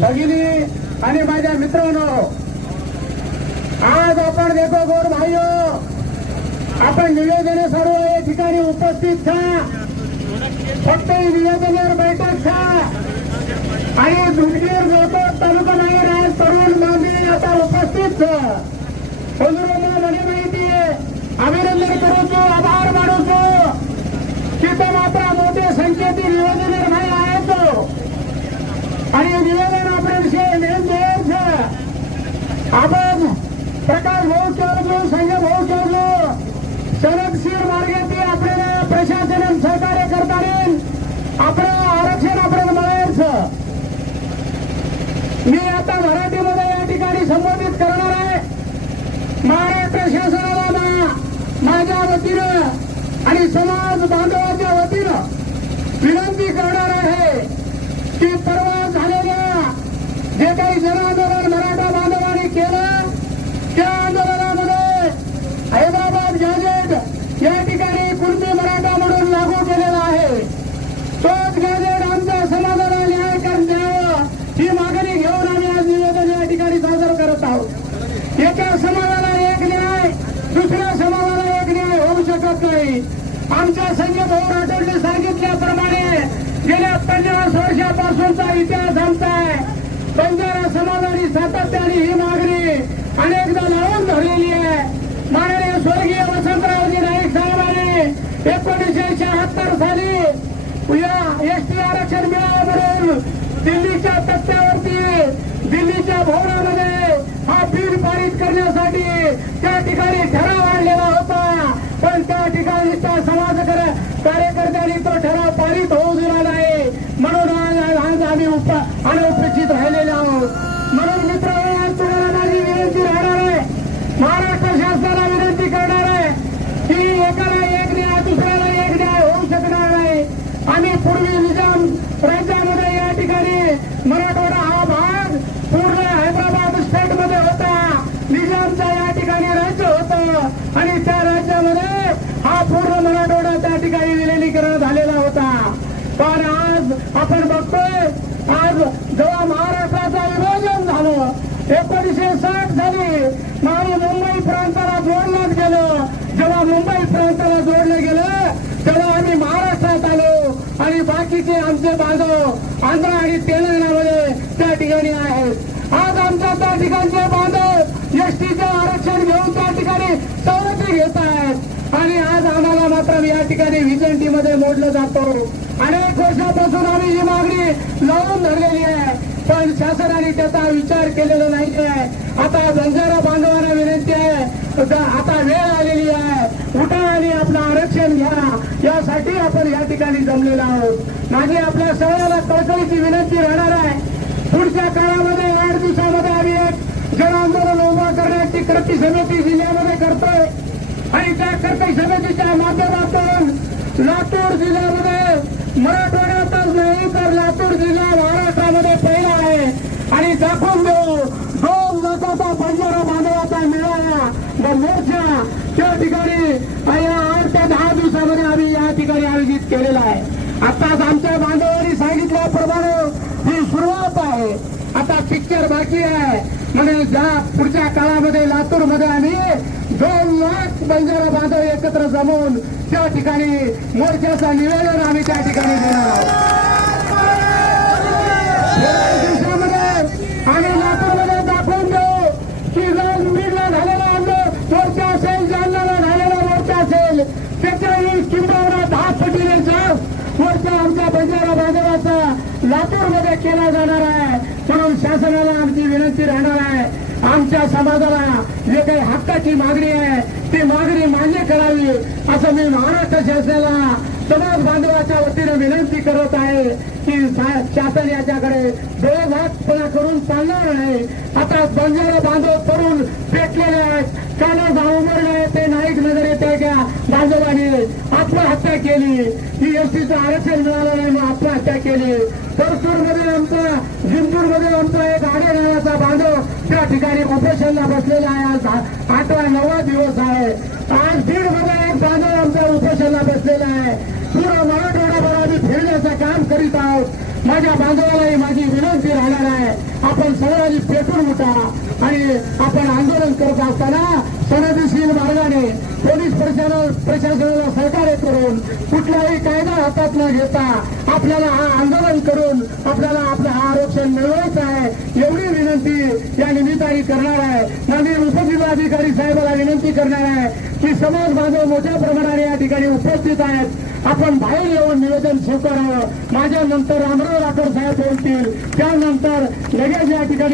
भगिनी आणि माझ्या मित्रांनो आज आपण देखो गोर भाईओ आपण निवेदने सर्व या ठिकाणी उपस्थित छा फक्त ही निवेदनावर बैठक छा आणि दुर्गीर जोतो तालुका नाही राज तरुण गांधी आता उपस्थित छ बंधुरांना મને माहिती अभिनंदन करूचो आभार मानूचो की. तिथं मात्र मोठे संख्येतील निवेदने नाही आहेत. आणि आपलं आरक्षण आपलं मिळायचं. मी आता मराठीमध्ये या ठिकाणी संबोधित करणार आहे. महाराष्ट्र शासनाला माझ्या वतीनं आणि समाज बांधवाच्या वतीनं विनंती करणार आहे की परवा झालेल्या जे काही जन आंदोलन मराठा बांधवांनी केलं त्या आंदोलनामध्ये हैदराबाद गॅजेट या ठिकाणी कुणबी मराठा म्हणून लागू केलेला आहे तोच गॅजेट आमच्या समाजाला न्याय कर द्यावं ही मागणी घेऊन आम्ही आज निवेदन या ठिकाणी सादर करत आहोत एका समाजाला एक न्याय दुसऱ्या समाजाला एक न्याय होऊ शकत नाही. आमच्या संजय भाऊ राठोडने सांगितल्याप्रमाणे गेल्या पन्नास वर्षापासूनचा इतिहास आमचा आहे. बंजारा समाजाने सातत्याने ही मागणी अनेकदा लावून धरलेली आहे. माननीय स्वर्गीय वसंतरावजी नाईक साहेबांनी एकोणीसशे शहात्तर साली या एसटी आरक्षण मिळावं म्हणून दिल्लीच्या तत्त्यावरती दिल्लीच्या भवनामध्ये हा बिल पारित करण्यासाठी त्या ठिकाणी ठराव आणलेला पण त्या ठिकाणी त्या समाज कार्यकर्त्यांनी तो ठराव पारित होऊ दिला नाही. म्हणून आज आम्ही उप अनुपस्थित राहिलेले आहोत. म्हणून मित्र तुम्हाला माझी विनंती राहणार आहे. महाराष्ट्र शासनाला विनंती करणार आहे की एकाला एक न्याय दुसऱ्याला एक न्याय होऊ शकणार नाही. आम्ही पूर्वी निजाम राज्यामध्ये या ठिकाणी मराठवाडा हा भाग पूर्ण हैदराबाद स्टेटमध्ये होता निजामचा या ठिकाणी राज्य होतं आणि त्या राज्यामध्ये हा पूर्ण मराठवाडा त्या ठिकाणी विलिनीकरण झालेला होता. पण आज आपण बघतोय आज जेव्हा महाराष्ट्राचं विभाजन झालं एकोणीसशे साठ साली आणि मुंबई प्रांताला जोडलं गेलं. जेव्हा मुंबई प्रांताला जोडलं गेलं तेव्हा आम्ही महाराष्ट्रात आलो. आणि बाकीचे आमचे बांधव आंध्र आणि तेलंगणामध्ये त्या ठिकाणी आहेत. आज आमच्या त्या ठिकाणचे बांधव एसटीचं आरक्षण घेऊन त्या ठिकाणी सवलती घेत आहेत. आणि आज आम्हाला मात्र या ठिकाणी विजंटीमध्ये मोडलं जातो. अनेक वर्षापासून आम्ही ही मागणी लावून धरलेली आहे. पण शासनाने त्याचा विचार केलेला नाही आहे आता बंजारा बांधवांना विनंती आहे. आता वेळ आलेली आहे. उठा आणि आपलं आरक्षण घ्या. यासाठी आपण या ठिकाणी जमलेलो आहोत. माझी आपल्या सगळ्याला कळकळीची विनंती राहणार आहे. पुढच्या काळामध्ये आठ दिवसामध्ये आम्ही एक जन आंदोलन उभा करण्याची कृती समिती जिल्ह्यामध्ये करतोय. आणि त्या कृती समितीच्या माध्यमातून लातूर जिल्ह्यामध्ये मराठवाड्यातच नाही तर लातूर जिल्हा महाराष्ट्रामध्ये पहिला आहे. आणि दाखवून देऊ दोन लाखाचा पंजारा बांधवाचा मिळाला व मोर्चा त्या ठिकाणी या आठ ते दहा दिवसामध्ये आम्ही या ठिकाणी आयोजित केलेला आहे. आताच आमच्या बांधवांनी सांगितल्याप्रमाणे ही सुरुवात आहे. आता पिक्चर बाकी आहे. म्हणजे ज्या पुढच्या काळामध्ये लातूरमध्ये आम्ही दोन लाख बंजारा बांधव एकत्र जमवून त्या ठिकाणी मोर्चाचं निवेदन आम्ही त्या ठिकाणी देणार आहोत. थोड्याच आम्ही लातूरमध्ये दाखवून देऊ की जर बीडला झालेला आमचं मोर्चा असेल जालन्याला झालेला मोर्चा असेल. त्याच्याही किंबहुना दहा पटीने जास्त मोर्चा आमच्या बंजारा बांधवाचा लातूरमध्ये केला जाणार आहे. म्हणून शासनाला आमची विनंती राहणार आहे. आमच्या समाजाला जे काही हक्काची मागणी आहे ती मागणी मान्य करावी असं मी महाराष्ट्र शासनाला समाज बांधवाच्या वतीने विनंती करत आहे की शासन याच्याकडे डोळेभातपणा करून चालणार नाही आता बंजारा बांधव करून पेटलेले आहेत. काला उमरले ते नाईक नगर येते का बांधवाने आत्महत्या केली. ही एसटीचं आरक्षण मिळालं नाही मग आत्महत्या केली. परसूरमध्ये आमचा जिंतूरमध्ये आमचा एक आडे नावाचा बांधव त्या ठिकाणी ऑपरेशनला बसलेला आहे. आज आठवा नववा दिवस आहे. आज बीडमध्ये एक बांधव आमचा ऑपरेशनला बसलेला आहे. पूर्ण मराठवाडाभर आम्ही फिरण्याचं काम करीत आहोत. माझ्या बांधवालाही माझी विनंती राहणार आहे. आपण सगळ्यांनी पेटून उठा आणि आपण आंदोलन करत असताना सनदशील मार्गाने पोलीस प्रशासन प्रशासनाला सहकार्य करून कुठलाही कायदा हातात न घेता आपल्याला हा आंदोलन करून आपल्याला आपलं हा आरक्षण मिळवायचं आहे एवढी विनंती या निमित्ताने करणार आहे. ना मी उपजिल्हाधिकारी साहेबाला विनंती करणार आहे की समाज बांधव मोठ्या प्रमाणाने या ठिकाणी उपस्थित आहेत. आपण बाहेर येऊन निवेदन स्वीकारावं माझ्या नंतर रामराव राठोड साहेब बोलतील. त्यानंतर लगेच या ठिकाणी